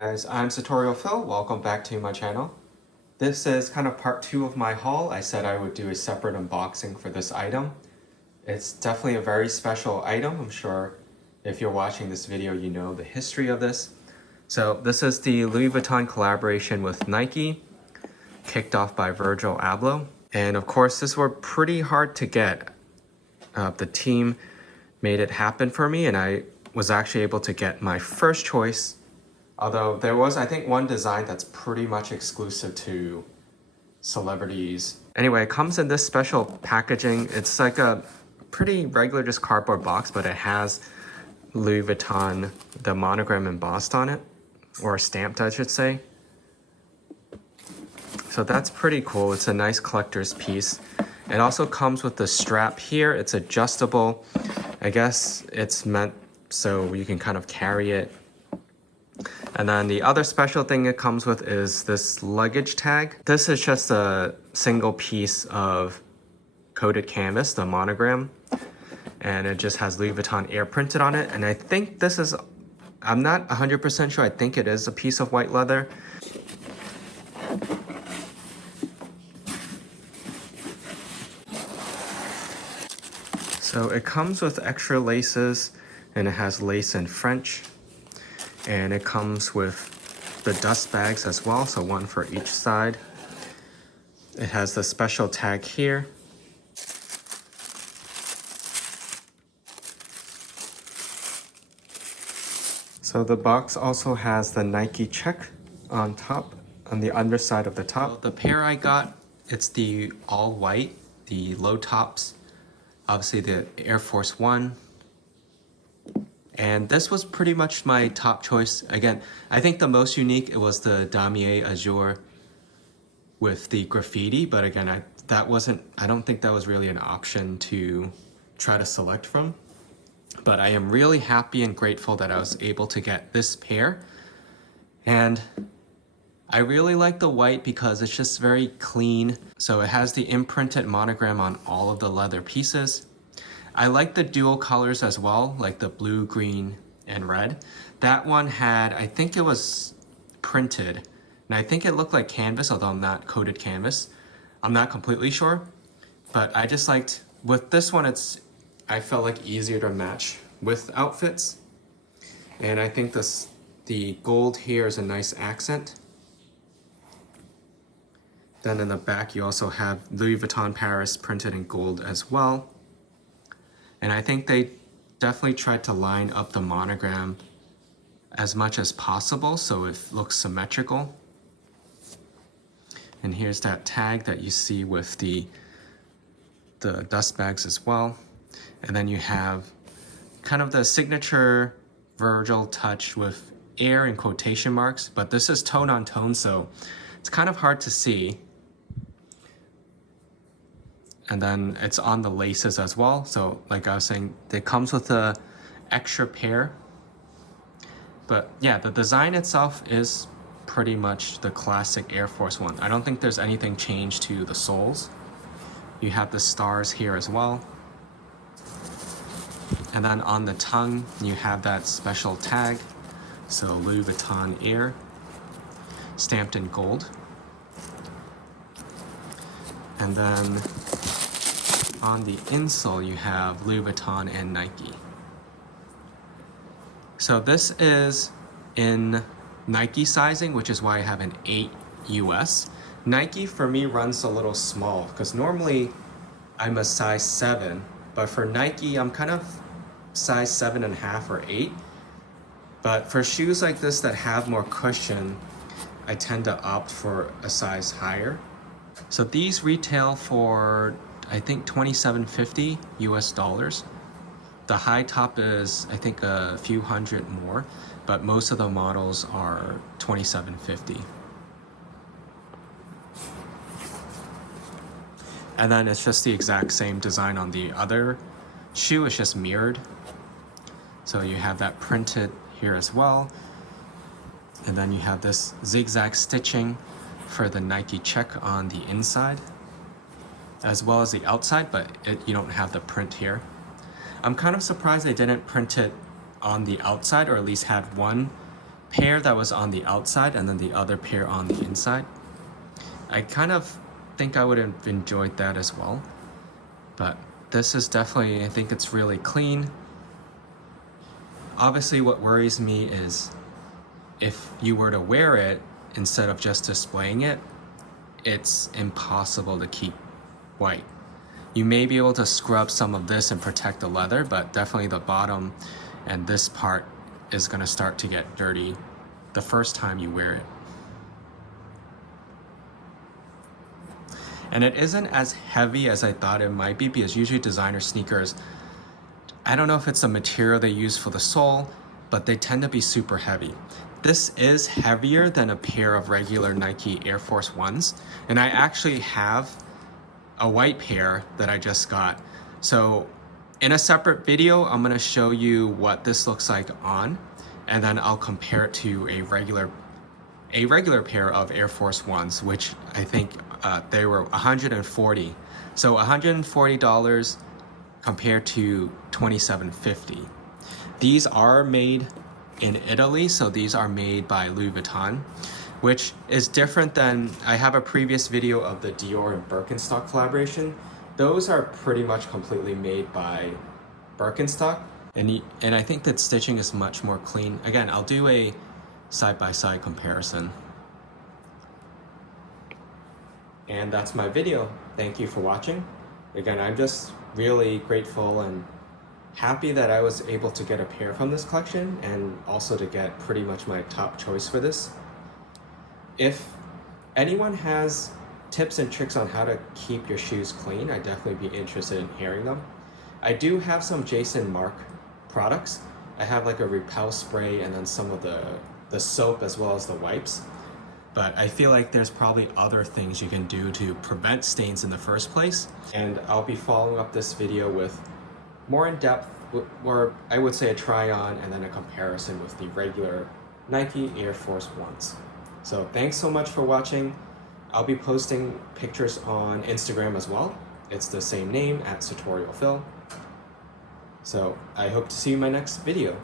Guys, I'm SartorialPhil. Welcome back to my channel. This is kind of part 2 of my haul. I said I would do a separate unboxing for this item. It's definitely a very special item. I'm sure if you're watching this video, you know the history of this. So this is the Louis Vuitton collaboration with Nike, kicked off by Virgil Abloh. And of course, this were pretty hard to get. The team made it happen for me, and I was actually able to get my first choice. Although there was, I think, one design that's pretty much exclusive to celebrities. Anyway, it comes in this special packaging. It's like a pretty regular just cardboard box, but it has Louis Vuitton, the monogram embossed on it, or stamped, I should say. So that's pretty cool. It's a nice collector's piece. It also comes with the strap here. It's adjustable. I guess it's meant so you can kind of carry it. And then the other special thing it comes with is this luggage tag. This is just a single piece of coated canvas, the monogram, and it just has Louis Vuitton air printed on it. And I think this is, I'm not 100% sure, I think it is a piece of white leather. So it comes with extra laces, and it has lace in French. And it comes with the dust bags as well, so one for each side. It has the special tag here. So the box also has the Nike check on top, on the underside of the top. So the pair I got, it's the all white, the low tops, obviously the Air Force One. And this was pretty much my top choice. Again, I think the most unique, it was the Damier Azure with the graffiti, but again, I don't think that was really an option to try to select from. But I am really happy and grateful that I was able to get this pair. And I really like the white because it's just very clean. So it has the imprinted monogram on all of the leather pieces. I like the dual colors as well, like the blue, green, and red. That one had, I think it was printed, and I think it looked like canvas, although I'm not coated canvas. I'm not completely sure, but I just liked, with this one, I felt like easier to match with outfits. And I think the gold here is a nice accent. Then in the back, you also have Louis Vuitton Paris printed in gold as well. And I think they definitely tried to line up the monogram as much as possible so it looks symmetrical. And here's that tag that you see with the dust bags as well. And then you have kind of the signature Virgil touch with air and quotation marks, but this is tone on tone, so it's kind of hard to see. And then it's on the laces as well. So like I was saying, it comes with a extra pair. But yeah, the design itself is pretty much the classic Air Force One. I don't think there's anything changed to the soles. You have the stars here as well. And then on the tongue, you have that special tag. So Louis Vuitton Air, stamped in gold. And then on the insole, you have Louis Vuitton and Nike. So this is in Nike sizing, which is why I have an 8 US. Nike for me runs a little small because normally I'm a size 7, but for Nike, I'm kind of size 7.5 or 8. But for shoes like this that have more cushion, I tend to opt for a size higher. So these retail for, I think, $27.50 US. The high top is, I think, a few hundred more, but most of the models are $27.50. And then it's just the exact same design on the other shoe, it's just mirrored. So you have that printed here as well. And then you have this zigzag stitching for the Nike check on the inside, as well as the outside, but you don't have the print here. I'm kind of surprised they didn't print it on the outside, or at least had one pair that was on the outside and then the other pair on the inside. I kind of think I would have enjoyed that as well. But this is definitely, I think it's really clean. Obviously what worries me is if you were to wear it instead of just displaying it, it's impossible to keep white. You may be able to scrub some of this and protect the leather, but definitely the bottom and this part is gonna start to get dirty the first time you wear it. And it isn't as heavy as I thought it might be, because usually designer sneakers, I don't know if it's the material they use for the sole, but they tend to be super heavy. This is heavier than a pair of regular Nike Air Force 1s. And I actually have a white pair that I just got. So in a separate video, I'm gonna show you what this looks like on, and then I'll compare it to a regular pair of Air Force 1s, which I think they were $140. So $140 compared to $27.50. These are made in Italy, so these are made by Louis Vuitton, which is different than, I have a previous video of the Dior and Birkenstock collaboration. Those are pretty much completely made by Birkenstock, and I think that stitching is much more clean. Again, I'll do a side-by-side comparison. And that's my video. Thank you for watching. Again, I'm just really grateful and happy that I was able to get a pair from this collection, and also to get pretty much my top choice for this. If anyone has tips and tricks on how to keep your shoes clean, I'd definitely be interested in hearing them. I do have some Jason Mark products. I have like a repel spray and then some of the soap as well as the wipes. But I feel like there's probably other things you can do to prevent stains in the first place. And I'll be following up this video with more in depth, or I would say a try on and then a comparison with the regular Nike Air Force 1s. So thanks so much for watching. I'll be posting pictures on Instagram as well. It's the same name, @SartorialPhil. So I hope to see you in my next video.